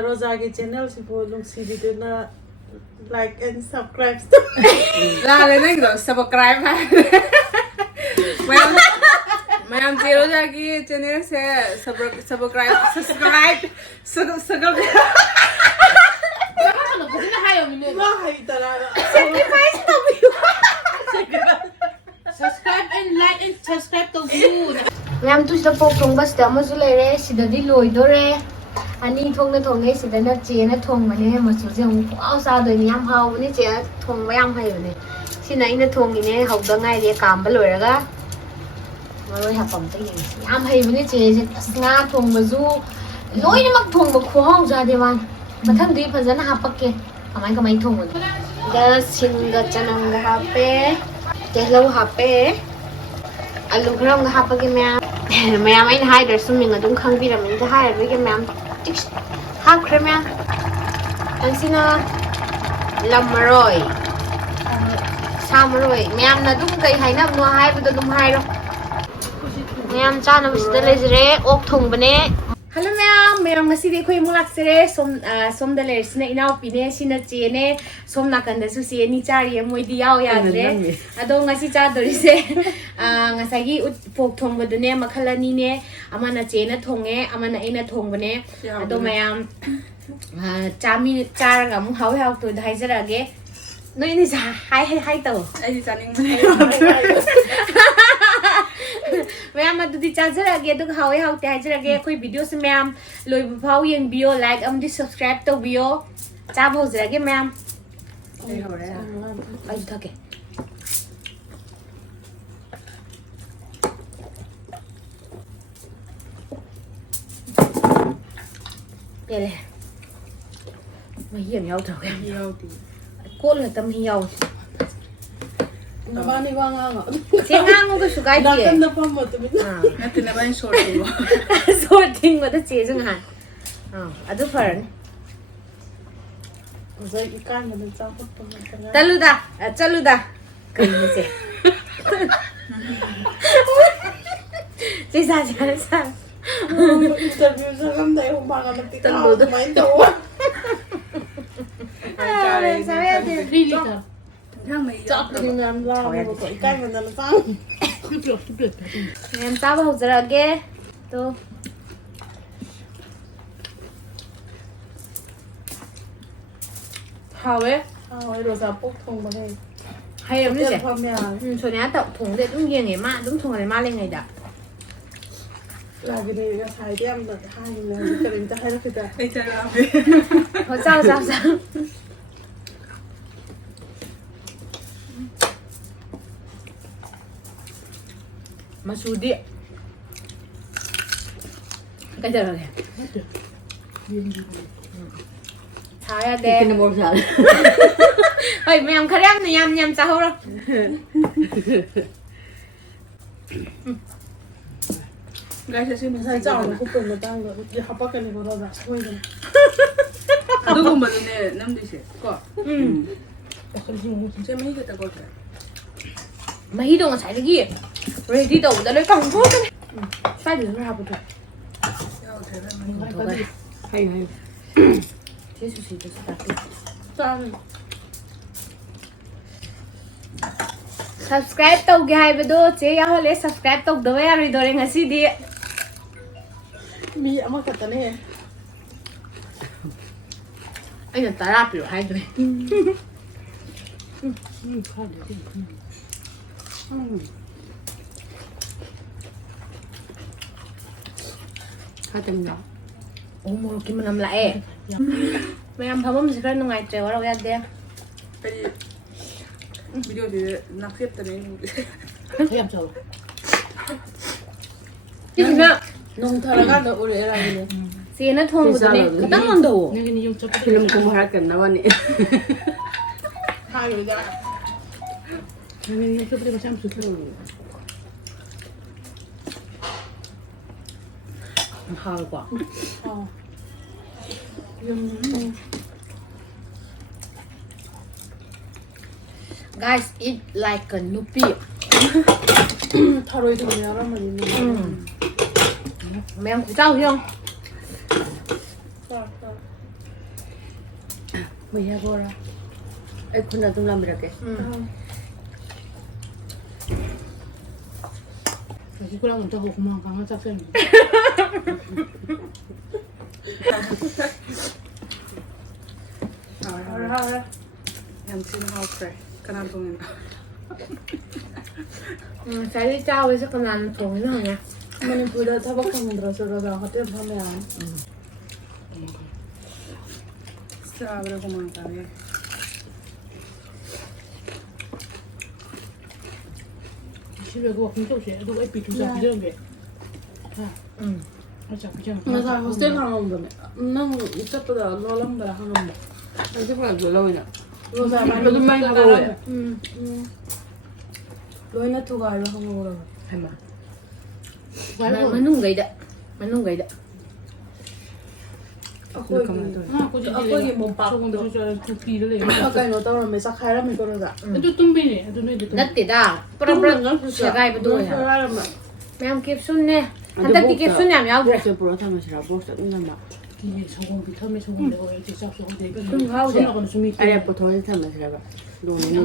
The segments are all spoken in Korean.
Rosa's channel si po lung si video na like and subscribe. Lalo na ito, subscribe ha. Mayam si Rosa's channel se subscribe. Mahay talaga. Sacrifice twbiyu. Subscribe and like and subscribe twbiyu. Mayam tu sida pok thong bas da masu leire sida di loi dore. Ani thong na thong nei sida na che na thong mane masu je hong pau sa doi ni yam hau ni che thong mayam hai ne. Sina ina thong ni ne hau da ngai le kam ba loi ra ga. Maroi ha pam tai ni. Yam hai ni che nga thong ma zu loi ni mak thong ba khu hau ja de man. Mathang di phajana ha pakke. Kamay thong mo. Da singa chanang ga hape. Hello hape. Alu kram ga hapa ke mayam ain hai dar suming adum khang bi ram ga hai ri ke mayam tik ha kram ya. Ansina lamaroi. Samaroi. Mayam na dum kai hai na no hai bu dum hai ro. Mayam cha na bis da le jre ok thong bane. Hello mayam ngasi de khoi mulak sere som da le sina inau pine sina che ne som na kan da su se ni chari moi di yaw ya dre ado ngasi cha dori se ngasai gi pok thong ba dune makhalani ne amana che na thonge amana ina thong bane ado mayam chami char ga mu haw haw to dai jara ge noi ni sa hai to ai chaning Mayam adudi chajara dug hawe haw te hajara koi video se mayam loi phau yeng bio like di subscribe to bio cha bho jara ge mayam ai thake pele mai hiểm nhau thầu em Yaw di. cốt là tâm hiếu Nabani wa nga nga. Siya nga mo gusto guys eh. Dakan na pa mo to. natin na ba yung sorting mo? Sorting mo to siya sung han. Ado fern. So ikan mo sa ko to. Chaluda. Kayo siya. Siya. Interview sa kam dai hong banga magtitaw. May daw. Sabi natin. 3 liter. Chop din nam la mo ko ikan mo na lang. Em tao bao giờ ghê. To. Hawe Rosa pok thong ba hay. Hay lắm đấy chị. Chỗ này tập thùng để đúng nghiêng ngày mà đúng thùng này mà lên ngày đã. Là cái này cái thái đem được hai là cái này ta hay nó cái Ay charang. Thôi sao. Masudi. Cái giờ rồi. Thái à đê. Kina mo sa. Ơi mày làm khá này nhầm sao rồi. Guys, kasi Sa minsan chao ko pun na tang lo. Di hapa ka ni Rosa. Hoy na. Dugo man ne namdi siya. Ko. Siya may higit ako ka. Mày đâu mà xảy cái gì? Rồi đi đâu đã lấy còng thuốc đấy. Sai được nó học được. Hay hay. Thế sushi thì sẽ đặt. Tang. Subscribe tàu cái hai video chế ya hồi subscribe tàu đó ya rồi đó ngay xí đi. Mi ama ka tane. Anh là tara biểu hai rồi. Hai tem đó. Ủa mua cái mình làm lại. Mày làm thầm mình sẽ phải ngày trời vào đâu ra đi. Ay video di nakit na rin. Yam chao. Chứ gì nữa? Nung talaga na uri era ni. Xí nó thong của này, cái tóc ngon đầu. Ni ni yung chop. Film ko maharakan na wani. Hayo da. Ni yung chop ni masam susu. Hơi quá. Guys, eat like a nupi. Tharoi du ni ara mani ni. Mày ăn củ rau không? ไม่ใช่พอละไอ้คนนั้นต้องรำไปละแก ที่กูเราจะหกโมงครั้งก็จะเส้นเอายังชิมเอาไปขนาดตรงนี้ใช้ที่เจ้าไว้สักนานถงนี่หน่อยนะ มันพูดถ้าบอกคำมันเราจะเราเขาเตรียมทำยังสาบเราคงมันกันเลยชีวิตกูคุณต้องเสียดูไอ้ปีทุกอย่างเรื่องเดียวอาจารย์พี่จังมาจากโฮสเทลห้องนอนนั่งจับตัวล้อลำบากห้องนอนอันที่พวกเราอยู่เราเนี่ยเราจะมาดูไม่ได้เลยนะทุกอย่างห้องนอนเราใช่ไหมมันนุ่งไงเด้อมันนุ่งไงเด้อaku yang mompak aku tupi dulu ya aku kan nonton orang masak kaya lah mereka orang itu tumpi ni itu ni itu nanti dah perang segai betul ya memang kipsun ni nanti di kipsun yang ya bos tu pura sama siapa bos tu ni nama ini sokong kita ni sokong deh orang itu sokong deh ada potong sama siapa dulu ni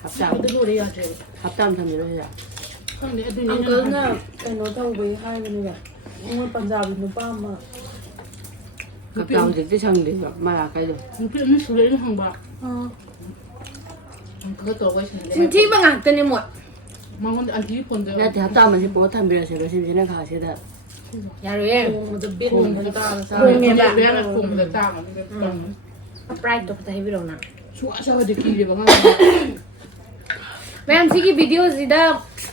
hafta itu dulu ya je hafta macam ni lah ya uncle na kan nonton boleh hai ni ya orang Punjab itu paham 가까운 데 뜨셨는데 말아가지고 눈빛은 소리는 한 봐. 그것도 오고 있는데. 진짜 안 뜨니 뭐. 망원데 안 뒤 본데. 나한테 합다면 시 못한 비라서 심지는 가시다. 야로에. 뭐도 빈는 다. 공에다. 내가 공에다 딱. 프라이드 부터 해비로나. 좋아서 느끼지 봐. मैम सी की वीडियो जिदा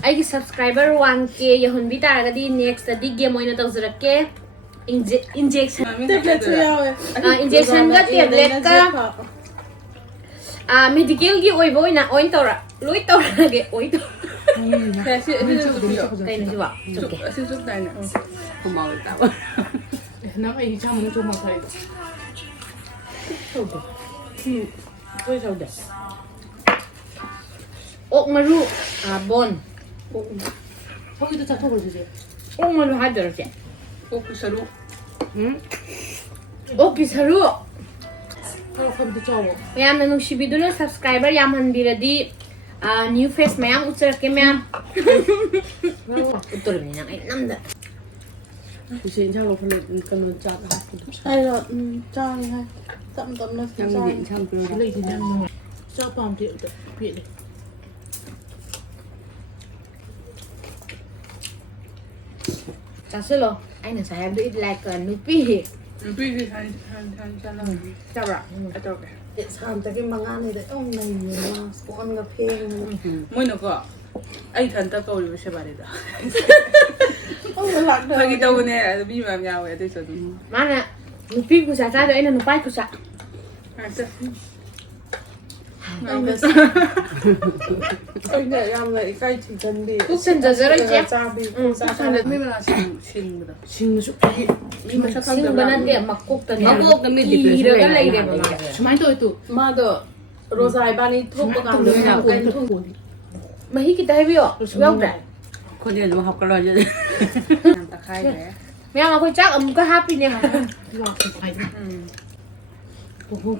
आई की subscriber 1k यहुन भी तारगदी नेक्स्ट दी गेम ओइना तौजरके injection injection का टेबलेट का मेडिकल की ओइबो ओइना ओइन तौरा लोइ तौरागे ओइ तो कैसे कहीं नहीं हुआ ओके सुसुक दाइना 고마웠다 나가 이 잠은 좀 먹어야 돼. 왜 저래 옥마루 본 저기도 자토를 주지. 옥마루 하더라지 꼭 서로 응? 옥기 서로 그럼 저거. मैम ननु शिबिदुना सब्सक्राइबर याम हनबिरदी न्यू फेस मैम उचरके मैम उत्तरनी ना नमदा 혹시 인상으로 별로 그러면 짜다 아이고 짱이 해 땀땀나 양이 인상 그러나 원래 이제 냥 짜밤 뒤에 비에 자슬로 아이는 사람도 이 like 누피 눈빛이 한 잘라 잡아 어떡해 사람들이 망하는데 엉망이야 뭔가 팽 뭐는 거 아이 단다 거울이 셔바리다 엉망 하기 때문에 미만 야외 돼서도 mana nupi ku sa sa do ina nupai ku sa ôi này làm lại cái chỉ cần đi 꼭 senja je cha bị cha 미만 신거다 신수 mình sinh bên kia mặc cúc tần mặc cúc mình đi được cái này để mà 많이 또 또. mà đó rosai bani thuốc có làm được nào cái thuốc mà hi kita hay bio well doneคนเดียวมาhọc cái loại vậyตะไคร้แหละ mẹ mà coi chắc ông có happy nè 이거 아이 보고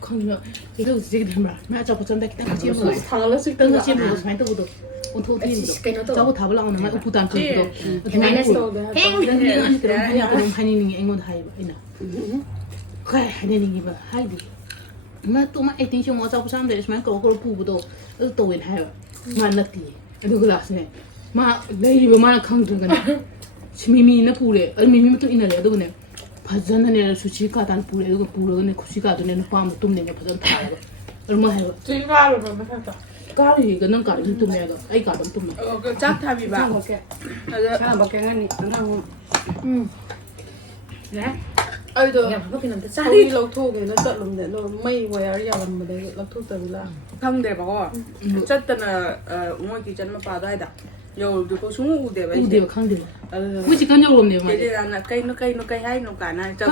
강이야 이거 지금 되면 나 저거 전에 딱 같이 해봐 당을 쓸 때는 같이 해봐 많이 뜨고도 온토 티도 저거 답을 나오는 거 부담 주고도 그냥 행 그런 하니는 게 앵원 하이 이나 그래 하니는 게 봐. 하이디 나또막 액팅션 뭐 잡고 사람들 있으면 그걸 부부도 또 웬 하요 만났디 누구 라스네 마 내일이 뭐만 강든 거네 미미는 부래 미미는 또 이나래 누구네 바자나네 수치가단 부래 이거 부러네 쿠치가도네 밤 tum네 바잔 타고 얼마 해요 지가로 뭐 했다 가리 이거 는 가리 tum네가 아이 가던 tum네 그 짝탑이 봐 오케이 잘 먹게 하니 안하고 nè ơi được nhà có khi làm sau khi lâu thu thì nó chọn lồng để nó mây ngoài ở nhà làm mà đấy lâu thu từ là 상대 봐봐 어쨌든 우먼기 전만 받아야 요 그거 스무 대 봐. 우대가 강대 굳이 간적으로 없네 말 이제 나 cây hay nó cả này cho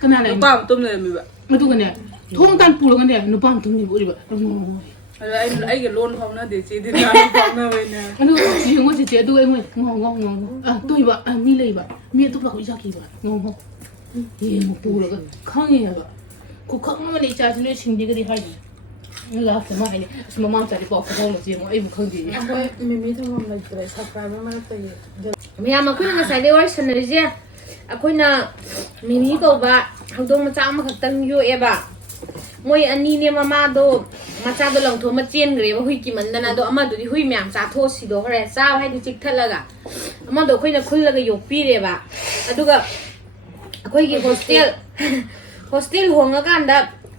cái này nó bao tôm này mà mà tôi cái này thông tan pù cái này nó bao tôm gì vậy anh cái lôn không nó để chỉ đi làm không nó vậy nè anh ơi chỉ không có chỉ tôi anh ơi ngon à tôi bà mi lấy bà mi tôi bảo cái gì bà ngon ngon 예, 뭐 보러 가 강해야 봐. 국학 어머니 자신을 신기들이 하니. 내가 정말 아니 스마만 자리 봐 보고 지금 아이고 거기. 미미 ꯊꯝꯐꯝ ꯂꯩꯇ꯭ꯔꯦ ꯁꯕꯁꯀ꯭ꯔꯥꯏꯕꯔ ꯃꯔꯛꯇꯒꯤ ꯃꯌꯥꯝ ꯑꯩꯈꯣꯏꯅ ꯉꯁꯥꯏꯗꯩ ꯋꯥꯔꯤ ꯁꯥꯟꯅꯔꯤꯁꯦ ꯑꯩꯈꯣꯏꯅ ꯃꯤꯃꯤ ꯀꯧꯕ ꯍꯧꯗꯣꯡ ꯃꯆꯥ ꯑꯃꯈꯛꯇꯪ ꯌꯣꯛꯑꯦꯕ ꯃꯣꯏ ꯑꯅꯤꯅꯦ ꯃꯃꯥꯗꯣ ꯃꯆꯥꯗꯣ ꯂꯪꯊꯣꯛꯑ ꯆꯦꯟꯈ꯭ꯔꯦꯕ ꯍꯨꯏ ꯀꯤꯃꯟꯗꯅ ꯑꯗꯣ ꯑꯃꯗꯨꯗꯤ ꯍꯨꯏ ꯃꯌꯥꯝ ꯆꯥꯊꯣꯛꯑ ꯁꯤꯗꯣꯛꯈ꯭ꯔꯦ ꯆꯥꯕ ꯍꯥꯏꯗꯤ ꯆꯤꯛꯊꯠꯂꯒ ꯑꯃꯗꯣ ꯑꯩꯈꯣꯏꯅ ꯈꯨꯜꯂꯒ ꯌꯣꯛꯄꯤꯔꯦꯕ ꯑꯗꯨꯒ ꯑꯩꯈꯣꯏꯒꯤ ꯍꯣꯁꯇꯦꯜ ꯍꯣꯡꯉꯀꯥꯟꯗ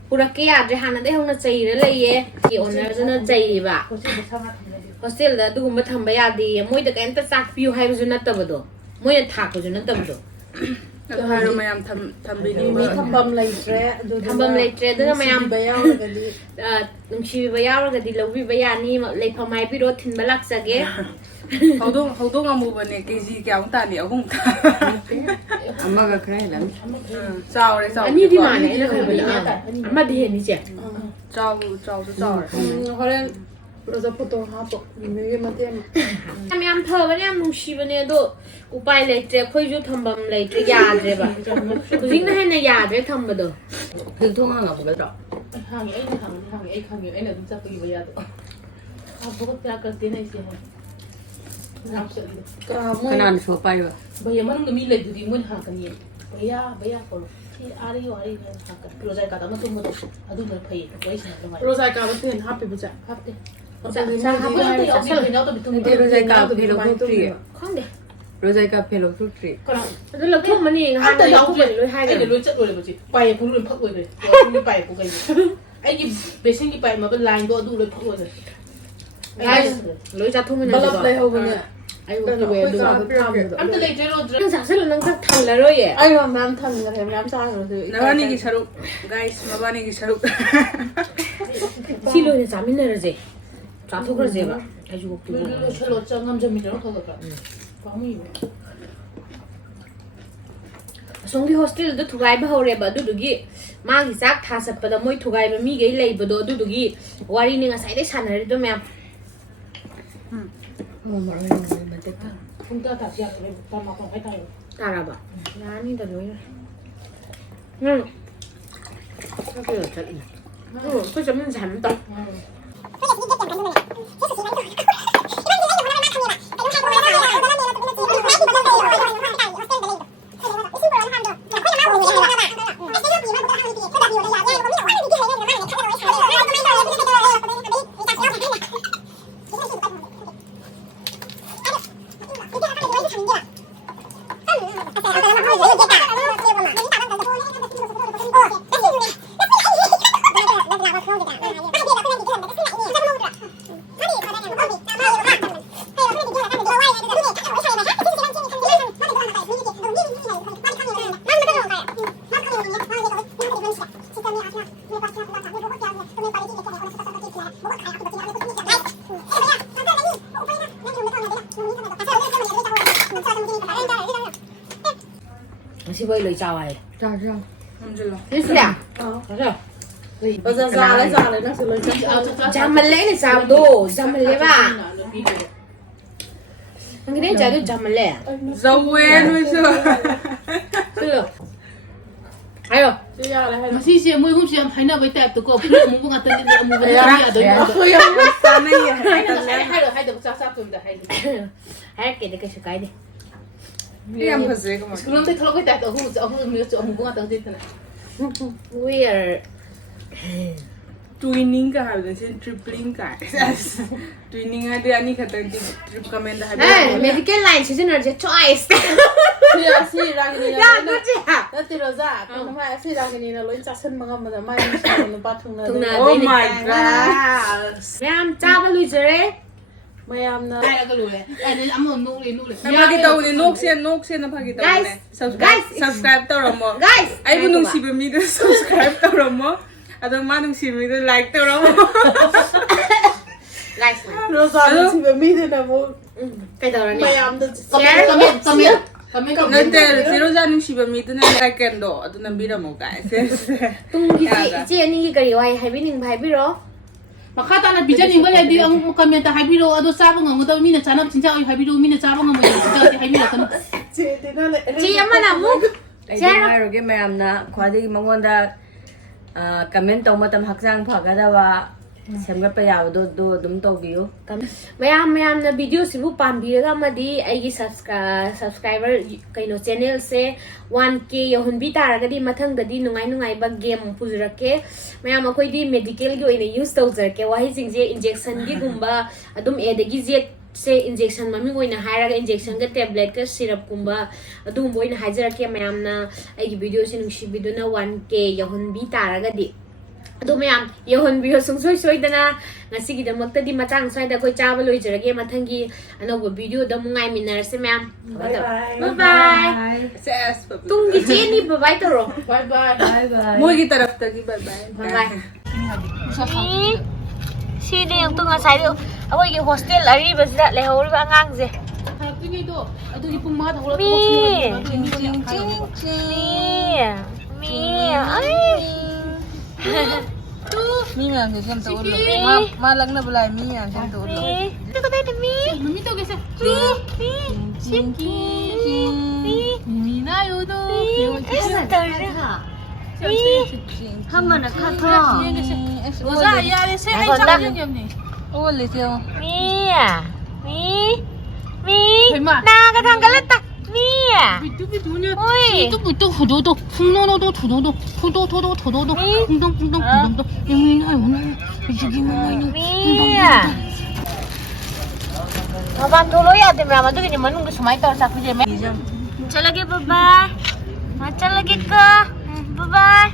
ꯄꯨꯔꯛꯀꯦ ꯌꯥꯗ꯭ꯔꯦ ꯍꯥꯟꯅꯗꯩ ꯍꯧꯅ ꯆꯩꯔ ꯂꯩꯌꯦ ꯑꯣꯅꯔꯗꯨꯅ ꯆꯩꯔꯤꯕ ꯍꯣꯁꯇꯦꯜꯗ ꯑꯗꯨꯒꯨꯝꯕ ꯊꯝꯕ ꯌꯥꯗꯦ ꯃꯣꯏꯗ ꯀꯩꯝꯇ ꯆꯥꯛ ꯄꯤꯌꯨ ꯍꯥꯏꯕꯁꯨ ꯅꯠꯇꯕꯗꯣ ꯃꯣꯏꯅ ꯊꯥꯛꯄꯁꯨ ꯅꯠꯇꯕꯗꯣ ꯑꯗꯨ ꯍꯥꯏꯔꯣ ꯃꯌꯥꯝ ꯊꯝꯕꯤꯅꯤꯡꯕ ꯊꯝꯐꯝ ꯂꯩꯇ꯭ꯔꯦ ꯑꯗꯨꯅ ꯃꯌꯥꯝ ꯌꯥꯎꯔꯒꯗꯤ ꯅꯨꯡꯁꯤꯕꯤꯕ ꯌꯥꯎꯔꯒꯗꯤ ꯂꯧꯕꯤꯕ ꯌꯥꯅꯤ ꯂꯩꯐꯝ ꯍꯥꯏꯕꯤꯔꯣ ꯊꯤꯟꯕ ꯂꯥꯛꯆꯒꯦ ꯍꯧꯗꯣꯡ ꯑꯃꯨꯕꯅꯦ ꯀꯦꯖꯤ ꯀꯌꯥꯃꯨꯛ ꯇꯥꯅꯤ 3 ꯑꯃꯒ ꯈꯔ ꯍꯦꯟꯅ ꯆꯥꯎꯔꯦ ꯑꯅꯤꯗꯤ ꯃꯥꯜꯂꯦ ꯑꯩꯅ ꯈꯟꯕꯗ ꯑꯃꯗꯤ ꯍꯦꯟꯅꯤꯁꯦ ꯆꯥꯎꯁꯨ ꯆꯥꯎꯔꯦ ꯍꯣꯔꯦꯟ ꯔꯣꯖꯥ ꯐꯣꯇꯣ ꯍꯥꯞꯄꯣ ꯃꯤꯃꯤꯒꯤ ꯃꯇꯦꯡ ꯌꯥꯝ ꯐꯕꯅꯦ ꯌꯥꯝ ꯅꯨꯡꯁꯤꯕꯅꯦ ꯑꯗꯣ ꯎꯄꯥꯏ ꯂꯩꯇ꯭ꯔꯦ ꯑꯩꯈꯣꯏꯁꯨ ꯊꯝꯐꯝ ꯂꯩꯇ꯭ꯔꯦ ꯌꯥꯗ꯭ꯔꯦꯕ ꯍꯧꯖꯤꯛꯅ ꯍꯦꯟꯅ ꯌꯥꯗ꯭ꯔꯦ ꯊꯝꯕꯗꯣ ꯊꯣꯡ ꯍꯥꯡꯉꯛꯄꯒꯗ꯭ꯔꯣ hàng ấy hàng ấy hàng ấy là đúng ra cái gì vậy đó bố cha cần tiền này gì hả làm sợ gì ꯀꯅꯥꯅ ꯁꯣ ꯄꯥꯏꯕ bây giờ mình mi lấy thì mình hàng cái gì bây giờ còn thì ari hàng cái rồi dài cả đó nó tung một à đúng rồi phải cái gì nó โรซายกาเป็นเพื่อนฮับไปบุจ้ะ hấp đi 자 bữa nay thì ông đi nó tôi bị tung 근데 로자이가 벨로프트리 콩데 로자이가 벨로프트리 còn 그래서 콩만이 ăn từ 하나 đầu 이거 vậy hai cái để cái lối chất rồi là gì bài cũng lối phật rồi rồi bài của cái gì anh cái vệ sinh cái bài mà bên line đó đủ lối phật rồi lối ra thông บลับเลยเฮาเนี่ย 아이고 แต่เราคุยกันทำ ăn từ đây chơi rồi 항상 사실은 항상 달라요 얘 ไอ้ว่าน้ำทันกันแถมน้ำซ่าเราซื้อ 나바니기 샤룩 가이스 마바니기 샤룩 실로는 자민네르지 자토 그러지 봐 가지고 lối chơi lối chơi ngâm cho mình nó thôi rồi có gì 송기 호스텔도 투가이바 호레바 두두기 마기 싹 타섭바다 모이 투가이바 미게이 레이바도 두두기 와리닝아 사이데 사나리도 매 chúng ta thật ra là ta mặc bằng cái tay 따라봐 야니다 너야 응 그게 잘이네 그 점은 잘한다 시보이 lời chào ai 자자 함질러 됐어 rồi 로자 잘해 나 쓸어 잠을 내는 잠도 잠을 내봐 근데 자도 잠을 내 자웨누스 그래 아유 ชื่อยาอะไรให้ mà xí xí mới hôm xí phải nào với tẹp tụi cô phải muốn ngang tên đi muốn cái gì à đấy 사나이야 hay được sao sao tụi mình hay được 할게 내가 줄까 돼 리암 그지 그만 그럼 때 털어 tẹp ở hôm muốn ngang tên thế này Where 트위닝가 하거든 신 트리플링가 트위닝 하데 아니 같은 트립 커맨드 하데 에 메디컬 라인 시즌을 제 초이스 야 시라기니나 야 그렇지 나 티로자 그러면 시라기니나 로인 짜선 먹으면 많이 먹는 바퉁나 오 마이 갓 뺨 짜봐 루이저래 mayamna ai là cái lùi này ai đến ấm một nụ lên 나파기 떠오네 녹시엔 나파기 떠오네 subscribe 떠러모 Guys 아이고 농시베미도 subscribe 떠러모 아도 마농시미도 like 떠러모 Guys rosa si bemide mo cái đầu này mayamda comment 근데 제로자는 시베미드는 like 도 아도는 미라모 guys tung cái chị anh cái gì hay biết những hay biết đó mà khác ta là bị chân những cái này đi ông comment ta hay video ado sao bằng người ta mình là chán lắm chính xác hay video mình là sao bằng người ta thì hay mình là tâm chị thì nó lại chị em mà làm múc ai 하이로게 mayamna 과대기 망원다 comment tong matam hakjang phagadawa semgatpa yabado dum tawbiyu mayam na video sibu pambiraga amadi aigi subscriber kaino channel se 1k yohunbi taragadi mathangdadi nungai ba game puzurake mayam akoidi medical gi oina use tawjarake wahi singje injection gi gumba adum edagi jet se injection mami oina hairaga injection ga tablet ka syrup gumba adum oina hajarake mayam na aigi video se nungshi video na 1k yohunbi taragadi ado mayam yohon biyo sungsoi soidana ngasi gida maktadi matang saida koi chaba loijarage mathangi anobo video da mungai minarse mayam bye bye Ses. tunggi cheni bye bye toro Bye bye. Moi ki taraf tagi bye bye. bye bye si de yung tunga sai do awai ge hostel ari basda lehor ba ngang je 할머니도 아들이 뿜마가 다 올라 미. mi ai Mingan ke siam tu ulu. Malang na belai mingan siam tu ulu. mi tu kata ni mi 미도 계세요. mi 미나요도. 한번은 카터 보자 이 안에 세 가지 장면이 없네. Uli siam. 미야 미 얼마? 나가 당갈랐다 미야 뚜비 누냐? 오이. 뚜비 후도도 풍노노도 도도도 후도도도 도도도 풍덩풍덩 풍덩도 미나요는 이기만 미야 Abang dulu ya, demi apa tuh gini menunggu semai tahu sapu jam. Macam lagi bye bye. Macam lagi ke. Bye bye.